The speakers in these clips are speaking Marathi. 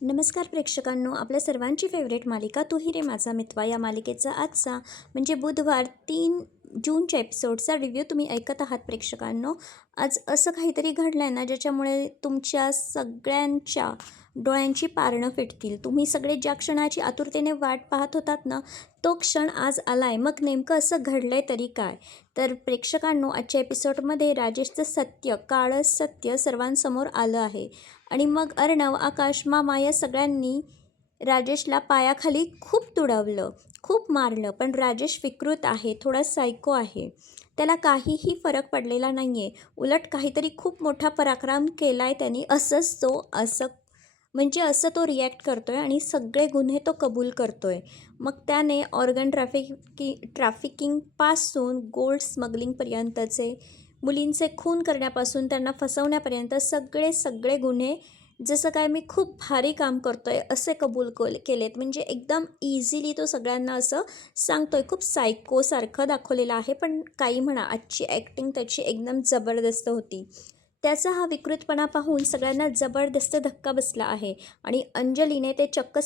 नमस्कार प्रेक्षकांनो, आपल्या सर्वांची फेवरेट मालिका तू ही रे माझा मितवा या मालिकेचा आजचा म्हणजे बुधवार 3 जूनच्या एपिसोडचा रिव्ह्यू तुम्ही ऐकत आहात प्रेक्षकांनो. आज असं काहीतरी घडलं आहे ना, ज्याच्यामुळे तुमच्या सगळ्यांच्या डोळ्यांची पारणं फिटतील. तुम्ही सगळे ज्या क्षणाची आतुरतेने वाट पाहत होतात ना, तो क्षण आज आला आहे. मग नेमकं असं घडलं आहे तरी काय? तर प्रेक्षकांनो, आजच्या एपिसोडमध्ये राजेशचं सत्य, काळं सत्य सर्वांसमोर आलं आहे. आणि मग अर्णव, आकाश, मामा या सगळ्यांनी राजेशला पायाखाली खूप तुडवलं, खूप मारलं. पण राजेश विकृत आहे, थोडा सायको आहे. त्याला काहीही फरक पडलेला नाही आहे. उलट काहीतरी खूप मोठा पराक्रम केला आहे त्यांनी, असं तो रिॲक्ट करतो आहे आणि सगळे गुन्हे तो कबूल करतो आहे. मग त्याने ऑर्गन ट्रॅफिकिंगपासून गोल्ड स्मगलिंगपर्यंतचे, मुलींचे खून करण्यापासून त्यांना फसवण्यापर्यंत सगळे गुन्हे, जसं काय मी खूप भारी काम करतो आहे असे कबूल केलेत. म्हणजे एकदम इझिली तो सगळ्यांना असं सांगतो आहे. खूप सायकोसारखं दाखवलेलं आहे. पण काही म्हणा, आजची ॲक्टिंग त्याची एकदम जबरदस्त होती. त्याचा हा विकृतपणा पाहून सगळ्यांना जबरदस्त धक्का बसला आहे. आणि अंजलीने चक्क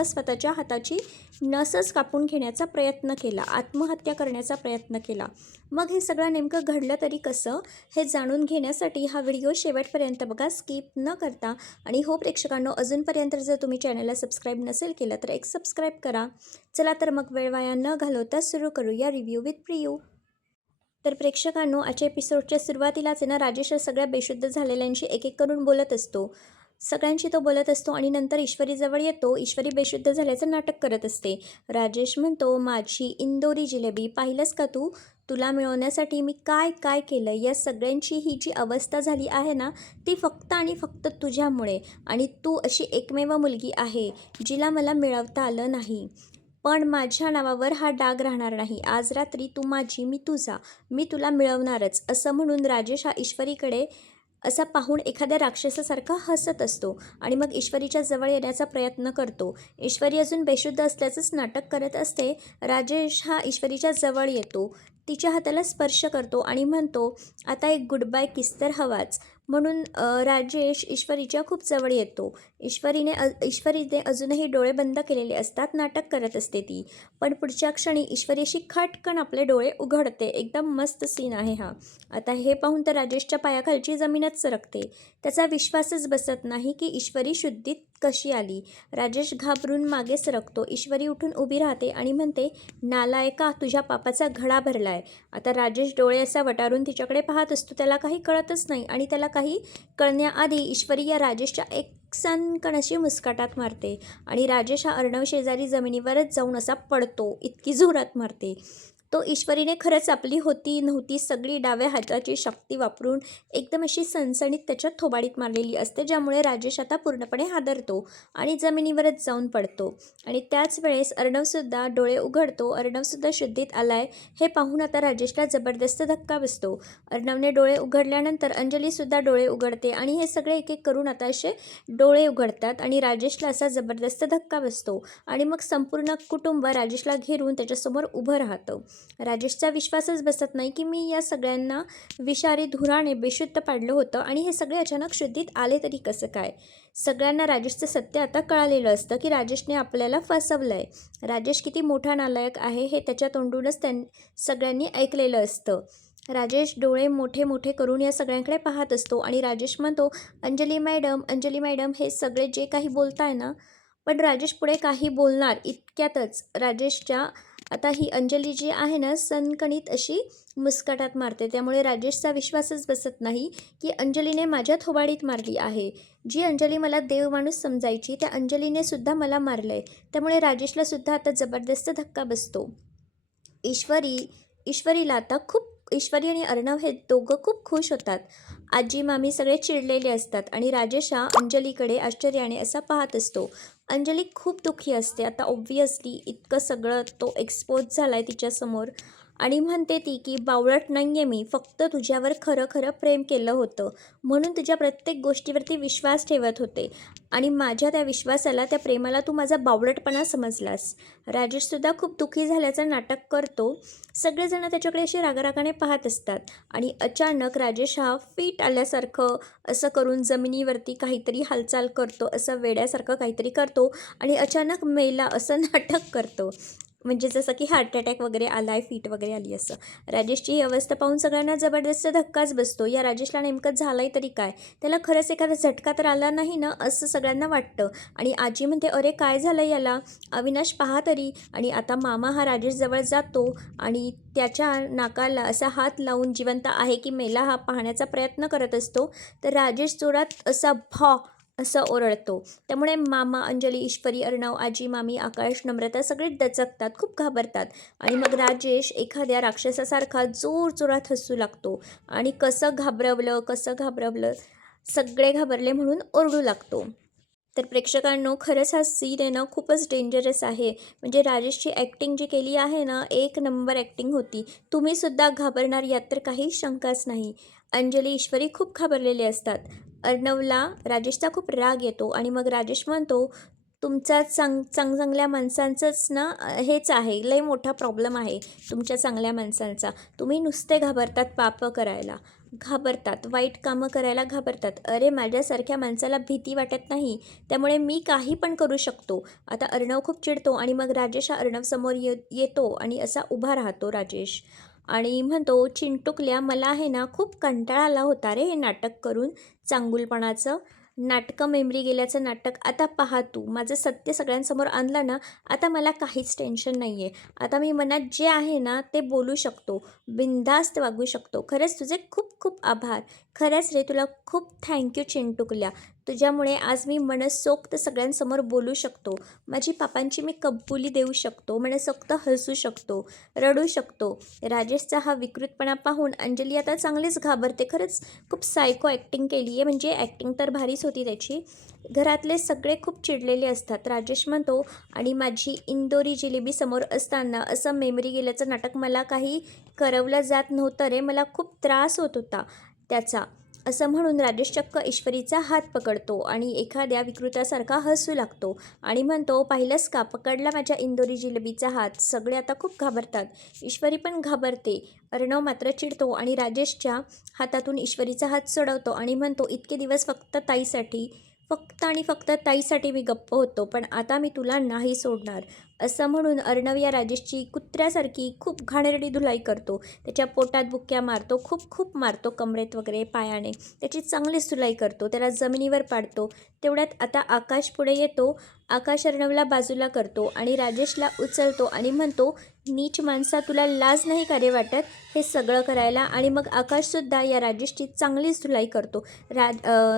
स्वतःच्या हाताची नसच कापून घेण्याचा प्रयत्न केला, आत्महत्या करण्याचा प्रयत्न केला. मग हे सगळं नेमकं घडलं तरी कसं, हे जाणून घेण्यासाठी हा व्हिडिओ शेवटपर्यंत बघा, स्किप न करता. आणि हो प्रेक्षकांनो, अजूनपर्यंत जर तुम्ही चॅनलला सबस्क्राईब नसेल केलं तर एक सबस्क्राईब करा. चला तर मग वेळ वाया न घालवता सुरू करूया रिव्ह्यू विथ प्रियू. तर प्रेक्षकांनो, आजच्या एपिसोडच्या सुरुवातीलाच आहे ना, राजेश सगळ्या बेशुद्ध झालेल्यांशी एक एक करून बोलत असतो. सगळ्यांशी तो बोलत असतो आणि नंतर ईश्वरीजवळ येतो. ईश्वरी बेशुद्ध झाल्याचं नाटक करत असते. राजेश म्हणतो, माझी इंदोरी जिलेबी पाहिलंस का तू? तुला मिळवण्यासाठी मी काय काय केलं. या सगळ्यांची ही जी अवस्था झाली आहे ना, ती फक्त आणि फक्त तुझ्यामुळे. आणि तू अशी एकमेव मुलगी आहे जिला मला मिळवता आलं नाही. पण माझ्या नावावर हा डाग राहणार नाही. आज रात्री तू माझी, मी तुझा, मी तुला मिळवणारच, असं म्हणून राजेश हा ईश्वरीकडे असा पाहून एखाद्या राक्षसासारखा हसत असतो. आणि मग ईश्वरीच्या जवळ येण्याचा प्रयत्न करतो. ईश्वरी अजून बेशुद्ध असल्याचंच नाटक करत असते. राजेश हा ईश्वरीच्या जवळ येतो, तिच्या हाताला स्पर्श करतो आणि म्हणतो, आता एक गुड बाय किस तर हवाच. म्हणून राजेश ईश्वरीच्या खूप जवळ येतो. ईश्वरीने अजूनही डोळे बंद केलेले असतात, नाटक करत असते ती. पण पुढच्या क्षणी ईश्वरी अशी खटकन आपले डोळे उघडते. एकदम मस्त सीन आहे हा. आता हे पाहून तर राजेशच्या पायाखालची जमीनच सरकते. त्याचा विश्वासच बसत नाही की ईश्वरी शुद्धीत कशी आली. राजेश घाबरून मागे सरकतो. ईश्वरी उठून उभी राहते आणि म्हणते, नालायका, तुझ्या पापाचा घडा भरलाय. आता राजेश डोळे असा वटारून तिच्याकडे पाहत असतो. त्याला काही कळतच नाही. आणि त्याला काही कळण्याआधी ईश्वरी या राजेशच्या एक सनकण अशी मुस्काटात मारते. आणि राजेश हा अर्णव शेजारी जमिनीवरच जाऊन असा पडतो. इतकी जोरात मारते. तो ईश्वरीने खरंच आपली होती नव्हती सगळी डाव्या हाताची शक्ती वापरून एकदम अशी सणसणीत त्याच्या थोबाडीत मारलेली असते, ज्यामुळे राजेश आता पूर्णपणे हादरतो आणि जमिनीवरच जाऊन पडतो. आणि त्याच वेळेस अर्णवसुद्धा डोळे उघडतो. अर्णवसुद्धा शुद्धीत आलाय हे पाहून आता राजेशला जबरदस्त धक्का बसतो. अर्णवने डोळे उघडल्यानंतर अंजलीसुद्धा डोळे उघडते आणि हे सगळे एक एक करून आता असे डोळे उघडतात आणि राजेशला असा जबरदस्त धक्का बसतो. आणि मग संपूर्ण कुटुंब राजेशला घेरून त्याच्यासमोर उभं राहतं. राजेशचा विश्वासच बसत नाही की मी या सगळ्यांना विषारी धुराने बेशुद्ध पाडलं होतं आणि हे सगळे अचानक शुद्धीत आले तरी कसं काय. सगळ्यांना राजेशचं सत्य आता कळालेलं असतं की राजेशने आपल्याला फसवलं आहे. राजेश किती मोठा नालायक आहे हे त्याच्या तोंडूनच सगळ्यांनी ऐकलेलं असतं. राजेश डोळे मोठे मोठे करून या सगळ्यांकडे पाहत असतो आणि राजेश म्हणतो, अंजली मॅडम, अंजली मॅडम, हे सगळे जे काही बोलताय ना. पण राजेश पुढे काही बोलणार इतक्यातच राजेशच्या आता ही अंजली जी आहे ना, सणकणीत अशी मुस्काटात मारते. त्यामुळे राजेशचा विश्वासच बसत नाही की अंजलीने माझ्या थोबाडीत मारली आहे. जी अंजली मला देव माणूस समजायची, त्या अंजलीने सुद्धा मला मारलंय. त्यामुळे राजेशला सुद्धा आता जबरदस्त धक्का बसतो. ईश्वरीला आता ईश्वरी आणि अर्णव हे दोघं खूप खुश होतात. आजी मामी सगळे चिडलेले असतात आणि राजेश हा अंजलीकडे आश्चर्याने असा पाहत असतो. अंजली खूप दुःखी असते. आता ऑब्व्हियसली इतकं सगळं तो एक्सपोज झाला आहे तिच्यासमोर आणि म्हणते ती की बावळट नाही आहे मी, फक्त तुझ्यावर खरं खरं प्रेम केलं होतं म्हणून तुझ्या प्रत्येक गोष्टीवरती विश्वास ठेवत होते आणि माझ्या त्या विश्वासाला, त्या प्रेमाला तू माझा बावळटपणा समजलास. राजेशसुद्धा खूप दुःखी झाल्याचं नाटक करतो. सगळेजण त्याच्याकडे असे रागारागाने पाहत असतात आणि अचानक राजेश हा फिट आल्यासारखं असं करून जमिनीवरती काहीतरी हालचाल करतो, असं वेड्यासारखं काहीतरी करतो आणि अचानक मेला असं नाटक करतो. म्हणजे जसं की हार्ट अटॅक वगैरे आला आहे, फिट वगैरे आली असं. राजेशची ही अवस्था पाहून सगळ्यांना जबरदस्त धक्काच बसतो. या राजेशला नेमकं झालं आहे तरी काय? त्याला खरंच एखादा झटका तर आला नाही ना, असं सगळ्यांना वाटतं. आणि आजी म्हणते, अरे काय झालं याला? अविनाश पहा तरी. आणि आता मामा हा राजेशजवळ जातो आणि त्याच्या नाकाला असा हात लावून जिवंत आहे की मेला हा पाहण्याचा प्रयत्न करत असतो. तर राजेश जोरात असा भॉ असं ओरडतो. त्यामुळे मामा, अंजली, ईश्वरी, अर्णव, आजी, मामी, आकाश, नम्रता सगळे दचकतात, खूप घाबरतात. आणि मग राजेश एखाद्या राक्षसासारखा जोरजोरात हसू लागतो आणि कसं घाबरवलं, सगळे घाबरले म्हणून ओरडू लागतो. तर प्रेक्षकांनो, खरंच हा सीन आहे ना खूपच डेंजरस आहे. म्हणजे राजेशची ॲक्टिंग जी केली आहे ना, एक नंबर ॲक्टिंग होती. तुम्हीसुद्धा घाबरणार यात तर काही शंकाच नाही. अंजली, ईश्वरी खूप घाबरलेले असतात. अर्णवला राजेशचा खूप राग येतो आणि मग राजेश म्हणतो, तुमचा चांगल्या माणसांचंच ना हेच आहे, लय मोठा प्रॉब्लेम आहे तुमच्या चांगल्या माणसांचा. तुम्ही नुसते घाबरतात पापं करायला, घाबरतात वाईट कामं करायला घाबरतात. अरे माझ्यासारख्या माणसाला भीती वाटत नाही, त्यामुळे मी काही पण करू शकतो. आता अर्णव खूप चिडतो आणि मग राजेश हा अर्णवसमोर येतो आणि असा उभा राहतो राजेश आणि म्हणतो, चिंटुकल्या, मला आहे ना खूप कंटाळा आला होता रे हे नाटक करून, चांगुलपणाचं नाटकं, मेमरी गेल्याचं नाटक. आता पहा तू माझं सत्य सगळ्यांसमोर आणलं ना, आता मला काहीच टेन्शन नाही आहे. आता मी मनात जे आहे ना ते बोलू शकतो, बिनधास्त वागू शकतो. खरंच तुझे खूप खूप आभार. खरंच रे, तुला खूप थँक्यू चिंटुकल्या. तुझ्यामुळे आज मी मनसोक्त सगळ्यांसमोर बोलू शकतो. माझी पापांची मी कबुली देऊ शकतो, मनसोक्त हसू शकतो, रडू शकतो. राजेशचा हा विकृतपणा पाहून अंजली आता चांगलीच घाबरते. खरंच खूप सायको ॲक्टिंग केली आहे. म्हणजे ॲक्टिंग तर भारीच होती त्याची. घरातले सगळे खूप चिडलेले असतात. राजेश म्हणतो, आणि माझी इंदोरी जिलेबी समोर असताना असं मेमरी गेल्याचं नाटक मला काही करवलं जात नव्हतं रे, मला खूप त्रास होत होता त्याचा. असं म्हणून राजेश चक्क ईश्वरीचा हात पकडतो आणि एखाद्या विकृतासारखा हसू लागतो आणि म्हणतो, पाहिलंस का, पकडला माझ्या इंदोरी जिलेबीचा हात. सगळे आता खूप घाबरतात. ईश्वरी पण घाबरते. अर्णव मात्र चिडतो आणि राजेशच्या हातातून ईश्वरीचा हात सोडवतो आणि म्हणतो, इतके दिवस फक्त आणि फक्त ताईसाठी मी गप्प होतो, पण आता मी तुला नाही सोडणार. असं म्हणून अर्णव या राजेशची कुत्र्यासारखी खूप घाणेरडी धुलाई करतो. त्याच्या पोटात बुक्क्या मारतो, खूप खूप मारतो, कमरेत वगैरे, पायाने त्याची चांगलीच धुलाई करतो, त्याला जमिनीवर पाडतो. तेवढ्यात आता आकाश पुढे येतो. आकाश अर्णवला बाजूला करतो आणि राजेशला उचलतो आणि म्हणतो, नीच माणसा, तुला लाज नाही का रे वाटत हे सगळं करायला? आणि मग आकाशसुद्धा या राजेशची चांगलीच धुलाई करतो.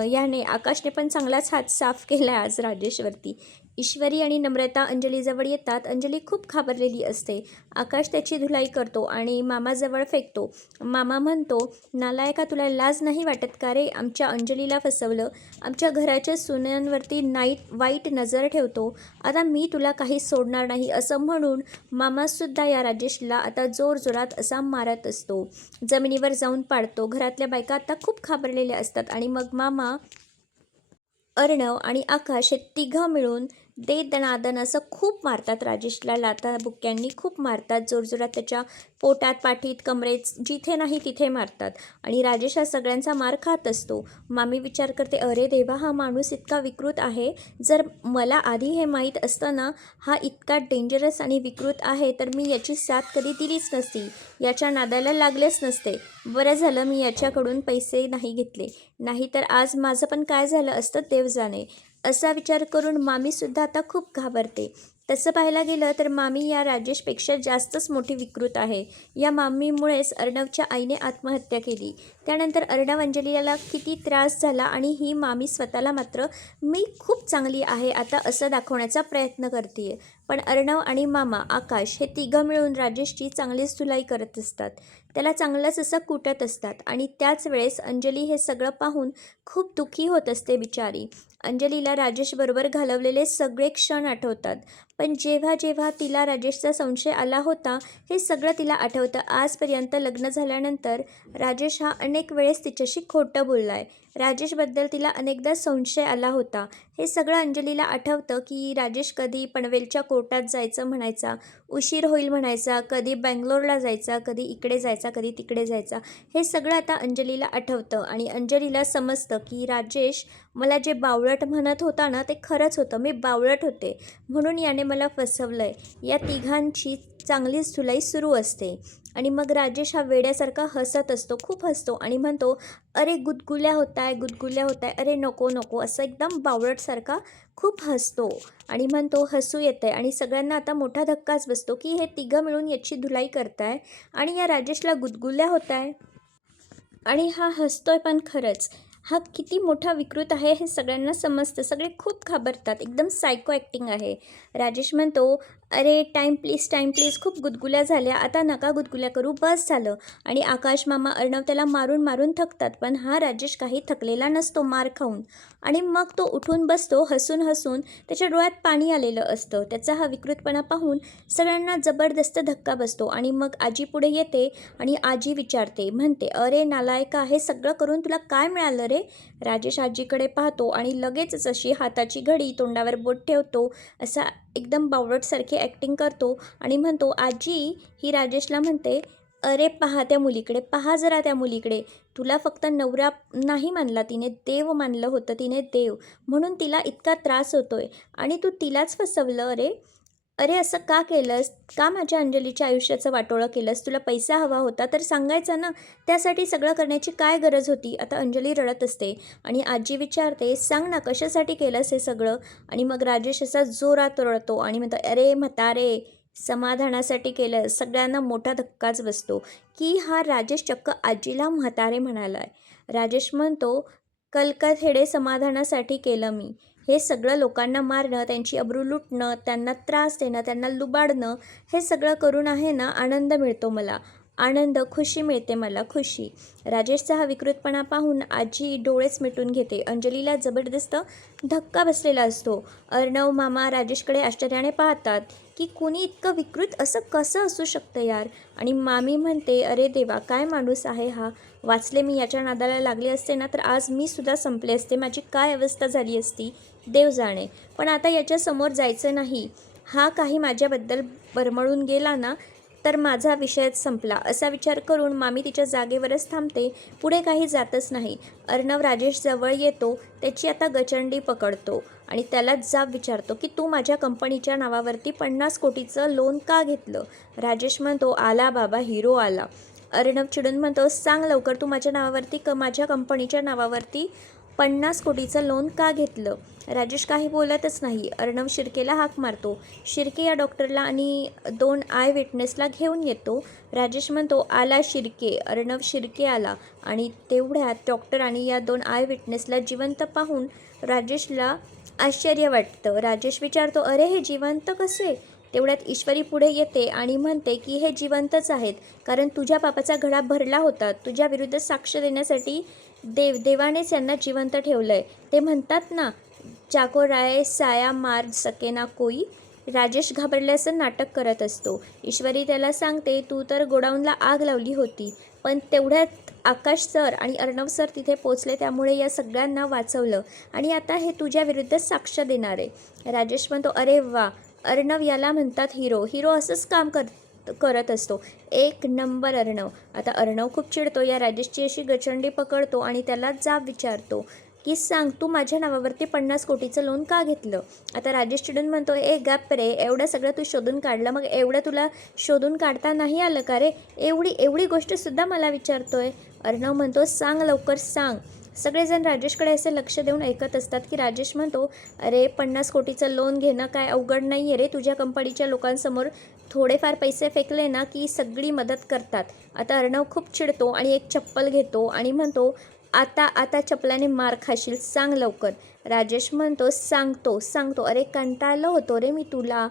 याने आकाशने पण चांगलाच हात साफ केला आज राजेशवरती. ईश्वरी आणि नम्रता अंजलीजवळ येतात. अंजली खूप घाबरलेली असते. आकाश त्याची धुलाई करतो आणि मामाजवळ फेकतो. मामा म्हणतो, नालायका, तुला लाज नाही वाटत का रे? आमच्या अंजलीला फसवलं, आमच्या घराच्या सुन्यांवरती वाईट नजर ठेवतो. आता मी तुला काही सोडणार नाही. असं म्हणून मामासुद्धा या राजेशला आता जोरजोरात असा मारत असतो, जमिनीवर जाऊन पाडतो. घरातल्या बायका आता खूप घाबरलेल्या असतात आणि मग मामा, अर्णव आणि आकाश हे तिघं मिळून दे दनादन असं खूप मारतात राजेशला. लाथा बुक्क्यांनी खूप मारतात, जोरजोरात त्याच्या पोटात, पाठीत, कमरेत, जिथे नाही तिथे मारतात आणि राजेश हा सगळ्यांचा मार खात असतो. मामी विचार करते, अरे देवा, हा माणूस इतका विकृत आहे. जर मला आधी हे माहीत असतं ना, हा इतका डेंजरस आणि विकृत आहे, तर मी याची साथ कधी दिलीच नसती, याच्या नादाला लागलेच नसते. बरं झालं मी याच्याकडून पैसे नाही घेतले, नाहीतर आज माझं पण काय झालं असतं देव जाणे. असा विचार करून मामीसुद्धा आता खूप घाबरते. तसं पाहायला गेलं तर मामी या राजेशपेक्षा जास्तच मोठी विकृत आहे. या मामीमुळेच अर्णवच्या आईने आत्महत्या केली. त्यानंतर अर्णव अंजलीला किती त्रास झाला आणि ही मामी स्वतःला मात्र मी खूप चांगली आहे आता असं दाखवण्याचा प्रयत्न करते. पण अर्णव आणि मामा आकाश हे तिघं मिळून राजेशची चांगलीच धुलाई करत असतात. त्याला चांगलंच असं कुटत असतात आणि त्याच वेळेस अंजली हे सगळं पाहून खूप दुःखी होत असते बिचारी. अंजलीला राजेशबरोबर घालवलेले सगळे क्षण आठवतात. पण जेव्हा जेव्हा तिला राजेशचा संशय आला होता हे सगळं तिला आठवतं. आजपर्यंत लग्न झाल्यानंतर राजेश हा अनेक वेळेस तिच्याशी खोटं बोलला आहे. राजेशबद्दल तिला अनेकदा संशय आला होता. हे सगळं अंजलीला आठवतं की राजेश कधी पनवेलच्या कोर्टात जायचं म्हणायचा, उशीर होईल म्हणायचा, कधी बंगलोरला जायचा, कधी इकडे जायचा, कधी तिकडे जायचा. हे सगळं आता अंजलीला आठवतं आणि अंजलीला समजतं की राजेश मला जे बावळट म्हणत होता ना ते खरंच होतं. मी बावळट होते म्हणून याने मला फसवलं आहे. या तिघांची चांगलीच धुलाई सुरू असते आणि मग राजेश हा वेड्यासारखा हसत असतो, खूप हसतो आणि म्हणतो, अरे गुदगुल्या होताय, गुदगुल्या होताय, अरे नको नको, असं एकदम बावळटसारखा खूप हसतो आणि म्हणतो हसू येतंय आणि सगळ्यांना आता मोठा धक्काच बसतो की हे तिघं मिळून याची धुलाई करताय आणि या राजेशला गुदगुल्या होताय आणि हा हसतोय. पण खरंच हा किती मोठा विकृत आहे हे सगळ्यांना समजतं. सगळे खूप घाबरतात. एकदम सायको ॲक्टिंग आहे. राजेश म्हणतो, अरे टाईम प्लीज, खूप गुदगुल्या झाल्या, आता नका गुदगुल्या करू, बस झालं. आणि आकाश, मामा, अर्णव त्याला मारून मारून थकतात. पण हा राजेश काही थकलेला नसतो मार खाऊन. आणि मग तो उठून बसतो हसून हसून. त्याच्या डोळ्यात पाणी आलेलं असतं. त्याचा हा विकृतपणा पाहून सगळ्यांना जबरदस्त धक्का बसतो. आणि मग आजी पुढे येते आणि आजी विचारते, म्हणते, अरे नालायका, हे सगळं करून तुला काय मिळालं रे? राजेश आजीकडे पाहतो आणि लगेचच अशी हाताची घडी तोंडावर बोट ठेवतो, असा एकदम बावळटसारखी ॲक्टिंग करतो आणि म्हणतो, आजी. ही राजेशला म्हणते, अरे पहा त्या मुलीकडे, पहा जरा त्या मुलीकडे. तुला फक्त नवरा नाही मानला तिने, देव मानलं होतं तिने, देव. म्हणून तिला इतका त्रास होतोय आणि तू तिलाच फसवलं. अरे अरे असं का केलंस? का माझ्या अंजलीच्या आयुष्याचं वाटोळं केलंस? तुला पैसा हवा होता तर सांगायचा ना, त्यासाठी सगळं करण्याची काय गरज होती? आता अंजली रडत असते आणि आजी विचारते, सांग ना कशासाठी केलंस हे सगळं? आणि मग राजेश असा जोरात रडतो आणि म्हणतो, अरे म्हातारे, समाधानासाठी केलं. सगळ्यांना मोठा धक्काच बसतो की हा राजेश चक्क आजीला म्हातारे म्हणाला आहे. राजेश म्हणतो, कलकथेडे समाधानासाठी केलं मी. हे सगळं लोकांना मारणं, त्यांची अब्रू लुटणं, त्यांना त्रास देणं, त्यांना लुबाडणं, हे सगळं करून आहे ना आनंद मिळतो मला. आनंद, खुशी मिळते मला, खुशी. राजेशचा हा विकृतपणा पाहून आजी डोळेच मिटून घेते. अंजलीला जबरदस्त धक्का बसलेला असतो. अर्णव, मामा राजेशकडे आश्चर्याने पाहतात की कुणी इतकं विकृत असं कसं असू शकतं यार. आणि मामी म्हणते, अरे देवा, काय माणूस आहे हा. वाचले मी याच्या नादाला लागले असते ना तर आज मी सुद्धा संपले असते. माझी काय अवस्था झाली असती देव जाणे. पण आता याच्यासमोर जायचं नाही. हा काही माझ्याबद्दल बरमळून गेला ना तर माझा विषयच संपला, असा विचार करून मामी तिच्या जागेवरच थांबते, पुढे काही जातच नाही. अर्णव राजेश जवळ येतो, त्याची आता गचंडी पकडतो आणि त्यालाच जाब विचारतो की तू माझ्या कंपनीच्या नावावरती 50 कोटीचं लोन का घेतलं? राजेश म्हणतो, आला बाबा, हिरो आला. अर्णव चिडून म्हणतो, सांग लवकर, तू माझ्या नावावरती माझ्या कंपनीच्या नावावरती 50 कोटीचं लोन का घेतलं? राजेश काही बोलतच नाही. अर्णव शिर्केला हाक मारतो. शिर्के या डॉक्टरला आणि 2 आय विटनेसला घेऊन येतो. राजेश म्हणतो, आला शिर्के. अर्णव शिर्के आला आणि तेवढ्यात डॉक्टर आणि या 2 आय विटनेसला जिवंत पाहून राजेशला आश्चर्य वाटतं. राजेश विचारतो, अरे हे जिवंत कसे? तेवढ्यात ईश्वरी पुढे येते आणि म्हणते की हे जिवंतच आहेत, कारण तुझ्या पापाचा घडा भरला होता. तुझ्या विरुद्ध साक्ष देण्यासाठी देवानेच यांना जिवंत ठेवलं आहे. ते म्हणतात ना, चाको राय साया मार सके ना कोई. राजेश घाबरल्याचं नाटक करत असतो. ईश्वरी त्याला सांगते, तू तर गोडाऊनला आग लावली होती. पण तेवढ्यात आकाश सर आणि अर्णव सर तिथे पोचले, त्यामुळे या सगळ्यांना वाचवलं आणि आता हे तुझ्या विरुद्ध साक्ष देणार आहे. राजेश म्हणतो, अरे वा, अर्णव याला म्हणतात हिरो. हिरो असंच काम करत असतो. एक नंबर अर्णव. आता अर्णव खूप चिडतो. या राजेशची अशी गचंडी पकडतो आणि त्याला जाब विचारतो की सांग, तू माझ्या नावावरती 50 कोटीचं लोन का घेतलं? आता राजेश चिडून म्हणतो, ए गप्प रे, एवढं सगळं तू शोधून काढलं, मग एवढं तुला शोधून काढता नाही आलं का रे? एवढी गोष्टसुद्धा मला विचारतोय. अर्णव म्हणतो, सांग लवकर, सांग. सगळेजण राजेशकडे असे लक्ष देऊन ऐकत असतात की राजेश म्हणतो, अरे 50 कोटीचं लोन घेणं काय अवघड नाही आहे रे. तुझ्या कंपनीच्या लोकांसमोर थोडेफार पैसे फेकले ना की सगळी मदत करतात. आता अर्णव खूप चिडतो आणि एक चप्पल घेतो आणि म्हणतो, आता आता चपलाने मार खाशील, सांग लवकर. राजेश म्हणतो, सांगतो. अरे कंटाळलो होतो रे मी तुला,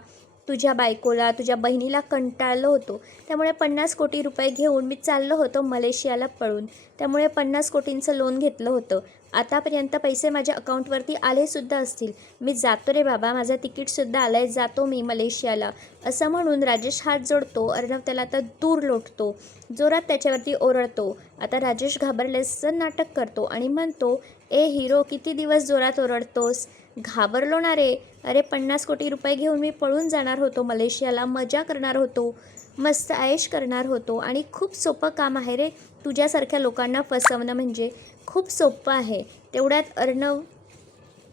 तुझ्या बायकोला, तुझ्या बहिणीला कंटाळलो होतो. त्यामुळे 50 कोटी रुपये घेऊन मी चाललो होतो मलेशियाला पळून. त्यामुळे 50 कोटींचं लोन घेतलं होतं. आतापर्यंत पैसे माझ्या अकाउंटवरती आलेसुद्धा असतील. मी जातो रे बाबा, माझं तिकीटसुद्धा आलं आहे, जातो मी मलेशियाला. असं म्हणून राजेश हात जोडतो. अर्णव त्याला आता दूर लोटतो, जोरात त्याच्यावरती ओरडतो. आता राजेश घाबरल्याचं नाटक करतो आणि म्हणतो, ए हिरो, किती दिवस जोरात ओरडतोस? घाबरलो ना रे. अरे 50 कोटी रुपये घेऊन मी पळून जाणार होतो मलेशियाला, मजा करणार होतो, मस्त ऐश करणार होतो. आणि खूप सोपं काम आहे रे, तुझ्यासारख्या लोकांना फसवणं म्हणजे खूप सोपं आहे. तेवढ्यात अर्णव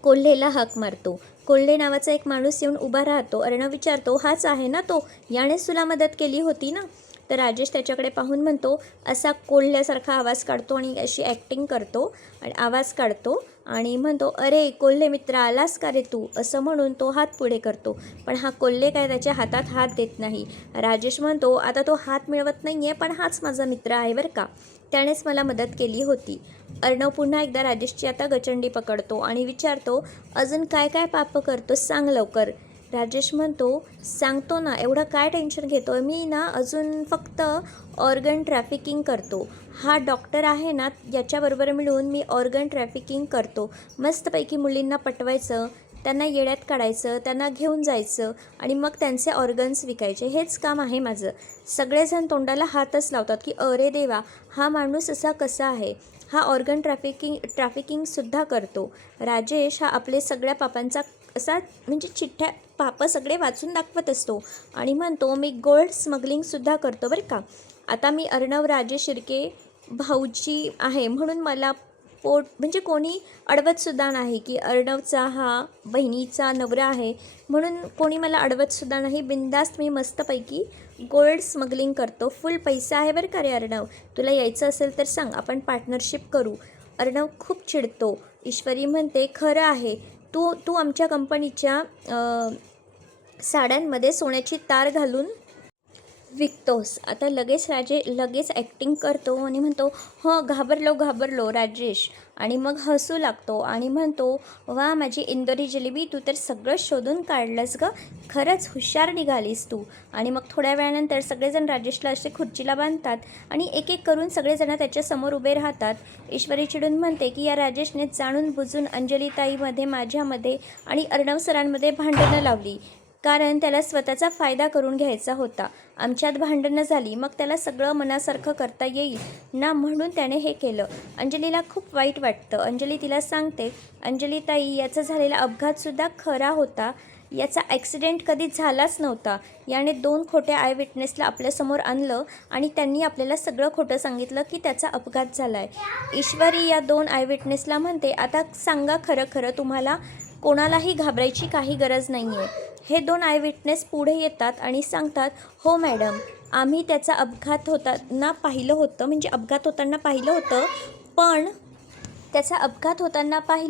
कोल्हेला हाक मारतो. कोल्हे नावाचा एक माणूस येऊन उभा राहतो. अर्णव विचारतो, हाच आहे ना तो, यानेच तुला मदत केली होती ना? तर राजेश त्याच्याकडे पाहून म्हणतो, असा कोल्ह्यासारखा आवाज काढतो आणि अशी ॲक्टिंग करतो आणि आवाज काढतो आणि म्हणतो, अरे कोल्हे मित्र, आलास का रे तू? असं म्हणून तो हात पुढे करतो. पण हा कोल्हे काय त्याच्या हातात हात देत नाही. राजेश म्हणतो, आता तो हात मिळवत नाही आहे, पण हाच माझा मित्र आहे बरं का, त्यानेच मला मदत केली होती. अर्णव पुन्हा एकदा राजेशची आता गचंडी पकडतो आणि विचारतो, अजून काय काय पापं करतो, सांग लवकर. राजेश म्हणतो, सांगतो ना, एवढं काय टेन्शन घेतो आहे? मी ना अजून फक्त ऑर्गन ट्रॅफिकिंग करतो. हा डॉक्टर आहे ना, याच्याबरोबर मिळून मी ऑर्गन ट्रॅफिकिंग करतो. मस्तपैकी मुलींना पटवायचं, त्यांना येड्यात काढायचं, त्यांना घेऊन जायचं आणि मग त्यांचे ऑर्गन्स विकायचे. हेच काम आहे माझं. सगळेजण तोंडाला हातच लावतात की अरे देवा, हा माणूस असा कसा आहे? हा ऑर्गन ट्रॅफिकिंगसुद्धा करतो. राजेश हा आपले सगळ्या पापांचा असा म्हणजे चिठ्ठ्या पापं सगळे वाचून दाखवत असतो आणि म्हणतो, मी गोल्ड स्मगलिंगसुद्धा करतो बरं का. आता मी अर्णव राजे शिर्के भाऊजी आहे म्हणून मला म्हणजे कोणी अडवतसुद्धा नाही की अर्णवचा हा बहिणीचा नवरा आहे म्हणून कोणी मला अडवतसुद्धा नाही. बिनधास्त मी मस्तपैकी गोल्ड स्मगलिंग करतो. फुल पैसा आहे बरं का रे अर्णव, तुला यायचं असेल तर सांग, आपण पार्टनरशिप करू. अर्णव खूप चिडतो. ईश्वरी म्हणते, खरं आहे, तू तू आमच्या कंपनीच्या साड्यांमध्ये सोन्याची तार घालून विकतोस. आता लगेच ॲक्टिंग करतो आणि म्हणतो, हो घाबरलो राजेश. आणि मग हसू लागतो आणि म्हणतो, वा माझी इंदोरी जलेबी, तू तर सगळं शोधून काढलंस गं, खरंच हुशार निघालीस तू. आणि मग थोड्या वेळानंतर सगळेजण राजेशला असे खुर्चीला बांधतात आणि एक एक करून सगळेजण त्याच्यासमोर उभे राहतात. ईश्वरी चिडून म्हणते की या राजेशने जाणून बुजून अंजलीताईमध्ये, माझ्यामध्ये आणि अर्णव सरांमध्ये भांडणं लावली, कारण त्याला स्वतःचा फायदा करून घ्यायचा होता. आमच्यात भांडणं झाली, मग त्याला सगळं मनासारखं करता येईल ना, म्हणून त्याने हे केलं. अंजलीला खूप वाईट वाटतं. अंजली तिला सांगते, अंजलीताई, याचा झालेला अपघातसुद्धा खरा होता, याचा ॲक्सिडेंट कधीच झालाच नव्हता. याने 2 खोट्या आय विटनेसला आपल्यासमोर आणलं आणि त्यांनी आपल्याला सगळं खोटं सांगितलं की त्याचा अपघात झाला आहे. ईश्वरी या 2 आय विटनेसला म्हणते, आता सांगा खरं, तुम्हाला कोणालाही घाबरायची काही गरज नाही आहे. हे 2 आय विटनेस पुढे येतात आणि सांगतात, हो मॅडम, आम्ही त्याचा अपघात होताना पाहिलं होतं, म्हणजे अपघात होताना पाहिलं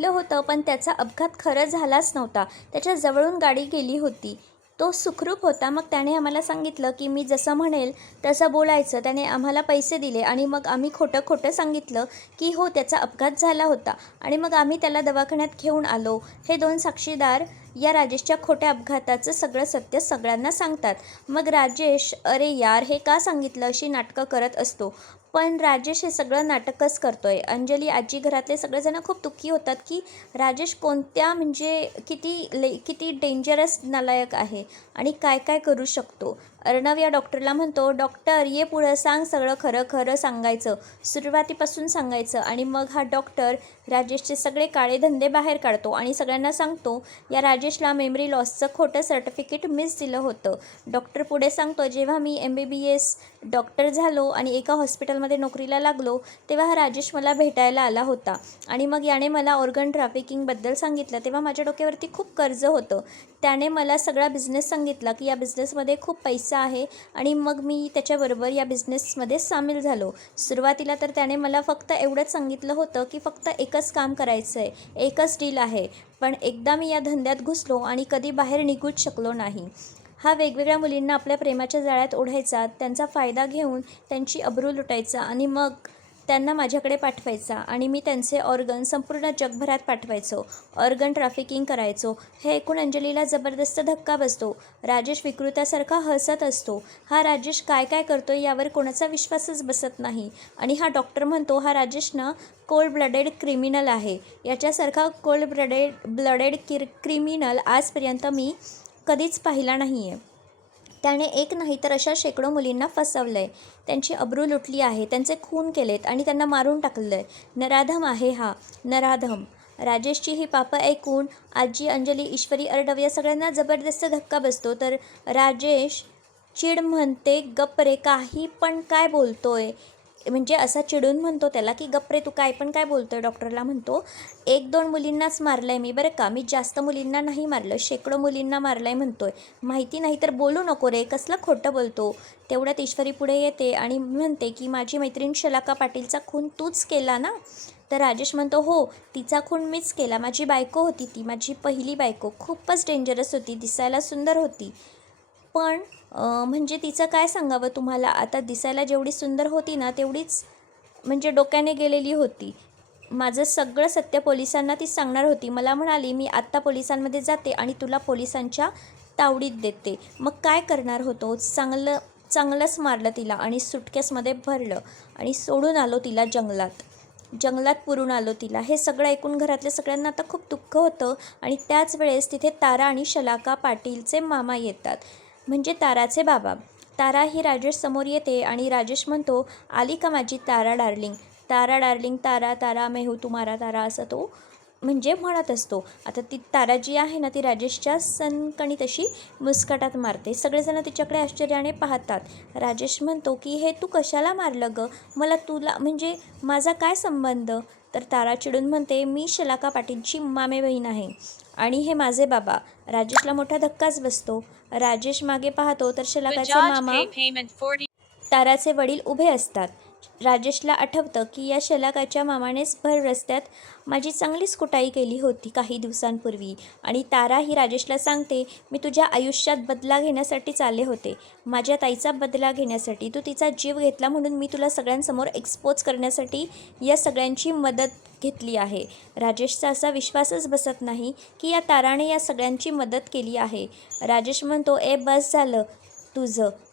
होतं, पण त्याचा अपघात खरं झालाच नव्हता. त्याच्या जवळून गाडी गेली होती, तो सुखरूप होता. मग त्याने आम्हाला सांगितलं की मी जसं म्हणेल तसं बोलायचं. त्याने आम्हाला पैसे दिले आणि मग आम्ही खोटं सांगितलं की हो त्याचा अपघात झाला होता आणि मग आम्ही त्याला दवाखान्यात घेऊन आलो. हे 2 साक्षीदार या राजेशच्या खोट्या अपघाताचं सगळं सत्य सगळ्यांना सांगतात. मग राजेश, अरे यार, हे का सांगितलं, अशी नाटकं करत असतो. पण राजेश हे सगळं नाटकच करतोय. अंजली आजी, घरातले सगळेजण खूप दुःखी होतात की राजेश कोणत्या म्हणजे किती डेंजरस नालायक आहे आणि काय करू शकतो. अर्णव या डॉक्टरला म्हणतो, डॉक्टर ये पुढं, सांग सगळं खरं सांगायचं, सुरुवातीपासून सांगायचं. आणि मग हा डॉक्टर राजेशचे सगळे काळे धंदे बाहेर काढतो आणि सगळ्यांना सांगतो, या राजेशला मेमरी लॉसचं खोटं सर्टिफिकेट मिस दिलं होतं. डॉक्टर पुढे सांगतो, जेव्हा मी MBBS डॉक्टर झालो आणि एका हॉस्पिटलमध्ये नोकरीला लागलो, तेव्हा हा राजेश मला भेटायला आला होता आणि मग याने मला ऑर्गन ट्रॅफिकिंगबद्दल सांगितलं. तेव्हा माझ्या डोक्यावरती खूप कर्ज होतं. त्याने मला सगळा बिझनेस सांगितला की या बिझनेसमध्ये खूप पैसा करायचा आहे आणि मग मी त्याच्याबरोबर या बिझनेसमध्ये सामील झालो. सुरुवातीला तर त्याने मला फक्त एवढंच सांगितलं होतं की फक्त एकच काम करायचं आहे, एकच डील आहे. पण एकदा मी या धंद्यात घुसलो आणि कधी बाहेर निघूच शकलो नाही. हा वेगवेगळ्या मुलींना आपल्या प्रेमाच्या जाळ्यात ओढायचा, त्यांचा फायदा घेऊन त्यांची अब्रू लुटायचा आणि मग त्यांना माझ्याकडे पाठवायचा आणि मी त्यांचे ऑर्गन संपूर्ण जगभरात पाठवायचो. ऑर्गन ट्रॅफिकिंग करायचो. हे ऐकून अंजलीला जबरदस्त धक्का बसतो. राजेश विकृत्यासारखा हसत असतो. हा राजेश काय काय करतोय यावर कोणाचा विश्वासच बसत नाही. आणि हा डॉक्टर म्हणतो हा राजेश ना कोल्ड ब्लडेड क्रिमिनल आहे. याच्यासारखा कोल्ड ब्लडेड क्रिमिनल आजपर्यंत मी कधीच पाहिला नाही आहे. त्याने एक नाही तर अशा शेकडो मुलींना फसवलं आहे, त्यांची अब्रू लुटली आहे, त्यांचे खून केलेत आणि त्यांना मारून टाकलं आहे. नराधम आहे हा, नराधम. राजेशची ही पापं ऐकून आजी, अंजली, ईश्वरी, अर्णव या सगळ्यांना जबरदस्त धक्का बसतो. तर राजेश चिड म्हणते, गप्प रे, काही पण काय बोलतोय. म्हणजे असा चिडून म्हणतो त्याला की गप्प रे, तू काय पण काय बोलतोय. डॉक्टरला म्हणतो, 1-2 मुलींनाच मारलं आहे मी बरं का, मी जास्त मुलींना नाही मारलं, शेकडो मुलींना मारलं आहे म्हणतोय. माहिती नाही तर बोलू नको रे, कसलं खोटं बोलतो. तेवढ्यात ईश्वरी पुढे येते आणि म्हणते की माझी मैत्रीण शलाका पाटीलचा खून तूच केला ना. तर राजेश म्हणतो, हो, तिचा खून मीच केला. माझी बायको होती ती, माझी पहिली बायको. खूपच डेंजरस होती, दिसायला सुंदर होती. पण म्हणजे तिचं काय सांगावं तुम्हाला. आता दिसायला जेवढी सुंदर होती ना तेवढीच म्हणजे डोक्याने गेलेली होती. माझं सगळं सत्य पोलिसांना ती सांगणार होती. मला म्हणाली, मी आत्ता पोलिसांमध्ये जाते आणि तुला पोलिसांच्या तावडीत देते. मग काय करणार होतो. चांगलंच मारलं तिला आणि सुटकेसमध्ये भरलं आणि सोडून आलो तिला जंगलात पुरून आलो तिला. हे सगळं ऐकून घरातल्या सगळ्यांना आता खूप दुःख होतं. आणि त्याच वेळेस तिथे तारा आणि शलाका पाटीलचे मामा येतात, म्हणजे ताराचे बाबा. तारा ही राजेश समोर येते आणि राजेश म्हणतो, आली का माझी तारा डार्लिंग. तारा डार्लिंग, तारा तारा मैं हूँ तुम्हारा तारा, असं तो म्हणजे म्हणत असतो. आता ती तारा जी आहे ना ती राजेशच्या सणकणी तशी मुस्कटात मारते. सगळेजण तिच्याकडे आश्चर्याने पाहतात. राजेश म्हणतो की हे तू कशाला मारलं गं, मला तुला म्हणजे माझा काय संबंध. तर तारा चिडून म्हणते, मी शलाका पाटीलची मामे बहीण आहे आणि हे माझे बाबा. राजेशला मोठा धक्काच बसतो. राजेश मागे पाहतो तर शलाकाचे मामा ताराचे वडील उभे असतात. राजेशला आठवतं की या शलाकाच्या मामानेच भर रस्त्यात माझी चांगलीच कुटाई केली होती काही दिवसांपूर्वी. आणि तारा ही राजेशला सांगते, मी तुझ्या आयुष्यात बदला घेण्यासाठीच आले होते, माझ्या ताईचा बदला घेण्यासाठी. तू तिचा जीव घेतला म्हणून मी तुला सगळ्यांसमोर एक्सपोज करण्यासाठी या सगळ्यांची मदत घेतली आहे. राजेशचा असा विश्वासच बसत नाही की या ताराने या सगळ्यांची मदत केली आहे. राजेश म्हणतो, बस झालं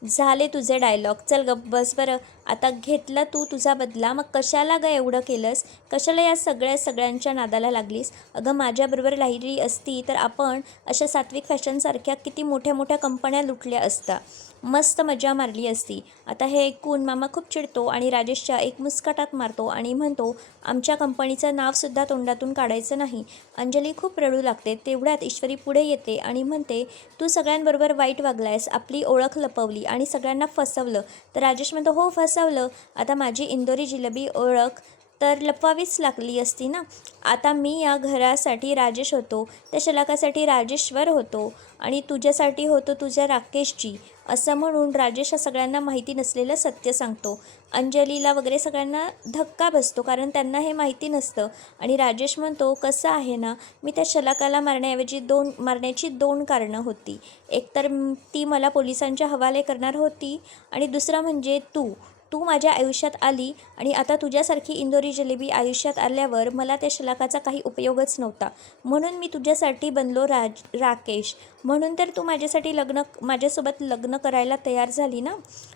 झाले तुझे डायलॉग, चल गप बस बरं. आता घेतला तू तुझा बदला, मग कशाला गं एवढं केलंस, कशाला या सगळ्यांच्या नादाला लागलीस. अगं माझ्याबरोबर राहिली असती तर आपण अशा सात्विक फॅशनसारख्या किती मोठ्या मोठ्या कंपन्या लुटल्या असता, मस्त मजा मारली असती. आता हे ऐकून मामा खूप चिडतो आणि राजेशच्या एक मुस्कटात मारतो आणि म्हणतो, आमच्या कंपनीचं नावसुद्धा तोंडातून काढायचं नाही. अंजली खूप रडू लागते. तेवढ्यात ईश्वरी पुढे येते आणि म्हणते, तू सगळ्यांबरोबर वाईट वागलायस, आपली ओळख लपवली आणि सगळ्यांना फसवलं. तर राजेश म्हणतो, हो फसवलं. आता माझी इंदोरी जिलेबी ओळख तर लपवावीच लागली असती ना. आता मी या घरासाठी राजेश होतो, त्या शलाकासाठी राजेश्वर होतो आणि तुझ्यासाठी होतो तुझ्या राकेशजी, असं म्हणून राजेश हा सगळ्यांना माहिती नसलेलं सत्य सांगतो. अंजलीला वगैरे सगळ्यांना धक्का बसतो कारण त्यांना हे माहिती नसतं. आणि राजेश म्हणतो, कसं आहे ना, मी त्या शलाकाला मारण्याची दोन कारणं होती. एक तर ती मला पोलिसांच्या हवाले करणार होती आणि दुसरं म्हणजे तू माझ्या आयुष्यात आली आणि आता तुझ्यासारखी इंदोरी जलेबी आयुष्यात आल्यावर मला त्या शलाकाचा काही उपयोगच नव्हता. म्हणून मी तुझ्यासाठी बनलो राकेश. म्हणून तर तू माझ्यासोबत लग्न करायला तयार झाली ना.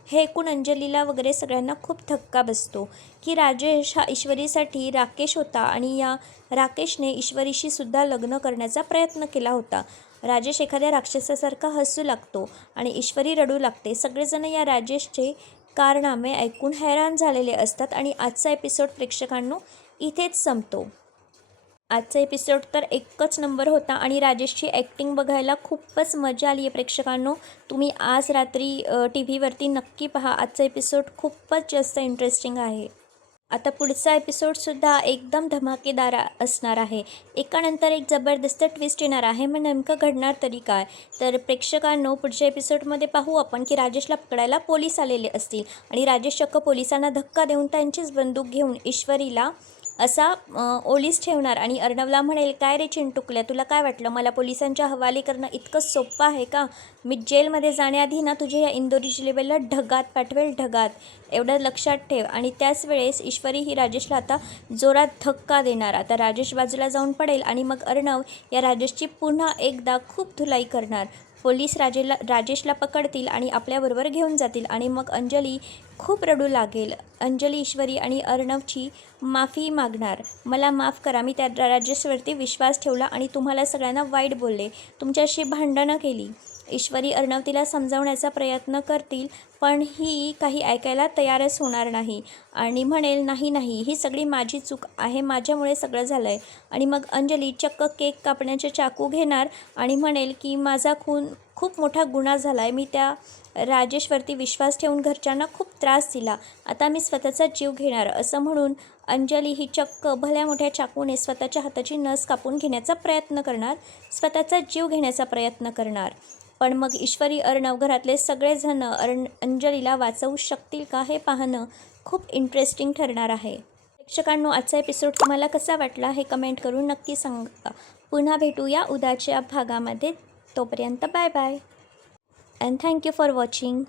हे ऐकून अंजलीला वगैरे सगळ्यांना खूप धक्का बसतो की राजेश हा ईश्वरीसाठी राकेश होता आणि या राकेशने ईश्वरीशी सुद्धा लग्न करण्याचा प्रयत्न केला होता. राजेश एखाद्या राक्षसासारखा हसू लागतो आणि ईश्वरी रडू लागते. सगळेजण या राजेशचे कारनामे ऐकून हैराण झालेले असतात आणि आजचा एपिसोड प्रेक्षकांनो इथेच संपतो. आजचा एपिसोड तर एकच नंबर होता आणि राजेशची ॲक्टिंग बघायला खूपच मजा आली आहे प्रेक्षकांनो. तुम्ही आज रात्री टी व्हीवरती नक्की पहा. आजचा एपिसोड खूपच जास्त इंटरेस्टिंग आहे. आता पुढचा एपिसोडसुद्धा एकदम धमाकेदार असणार आहे. एकानंतर एक जबरदस्त ट्विस्ट येणार आहे. मग नेमकं घडणार तरी काय? तर प्रेक्षकांनो, पुढच्या एपिसोडमध्ये पाहू आपण की राजेशला पकडायला पोलीस आलेले असतील आणि राजेश चक्क पोलिसांना धक्का देऊन त्यांचीच बंदूक घेऊन ईश्वरीला असा ओलीस ठेवणार आणि अर्णवला म्हणेल, काय रे चिंटुकल्या, तुला काय वाटलं मला पोलिसांच्या हवाले करणं इतकं सोपं आहे का? मी जेलमध्ये जाण्याआधी ना तुझ्या या इंदोरी जिलेबीला ढगात पाठवेल, ढगात. एवढं लक्षात ठेव. आणि त्याच वेळेस ईश्वरी ही राजेशला आता जोरात धक्का देणार. आता राजेश बाजूला जाऊन पडेल आणि मग अर्णव या राजेशची पुन्हा एकदा खूप धुलाई करणार. पोलीस राजेशला पकडतील आणि आपल्याबरोबर घेऊन जातील आणि मग अंजली खूप रडू लागेल. अंजली ईश्वरी आणि अर्णवची माफी मागणार. मला माफ करा, मी त्या राजेशवरती विश्वास ठेवला आणि तुम्हाला सगळ्यांना वाईट बोलले, तुमच्याशी भांडणं केली. ईश्वरी अर्णव तिला समजावण्याचा प्रयत्न करतील, पण ही काही ऐकायला तयारच होणार नाही आणि म्हणेल, नाही नाही, ही सगळी माझी चूक आहे, माझ्यामुळे सगळं झालं आहे. आणि मग अंजली चक्क केक कापण्याचे चाकू घेणार आणि म्हणेल की माझा खूप मोठा गुन्हा झाला आहे, मी त्या राजेशवरती विश्वास ठेवून घरच्यांना खूप त्रास दिला, आता मी स्वतःचा जीव घेणार. असं म्हणून अंजली ही चक्क भल्या मोठ्या चाकूने स्वतःच्या हाताची नस कापून घेण्याचा प्रयत्न करणार, स्वतःचा जीव घेण्याचा प्रयत्न करणार. पण मग ईश्वरी अर्णव घरातले सगळेजण अंजलीला वाचवू शकतील का, हे पाहणं खूप इंटरेस्टिंग ठरणार आहे. प्रेक्षकांनो, आजचा एपिसोड तुम्हाला कसा वाटला हे कमेंट करून नक्की सांगा. पुन्हा भेटूया उद्याच्या भागामध्ये. तोपर्यंत bye bye and thank you for watching.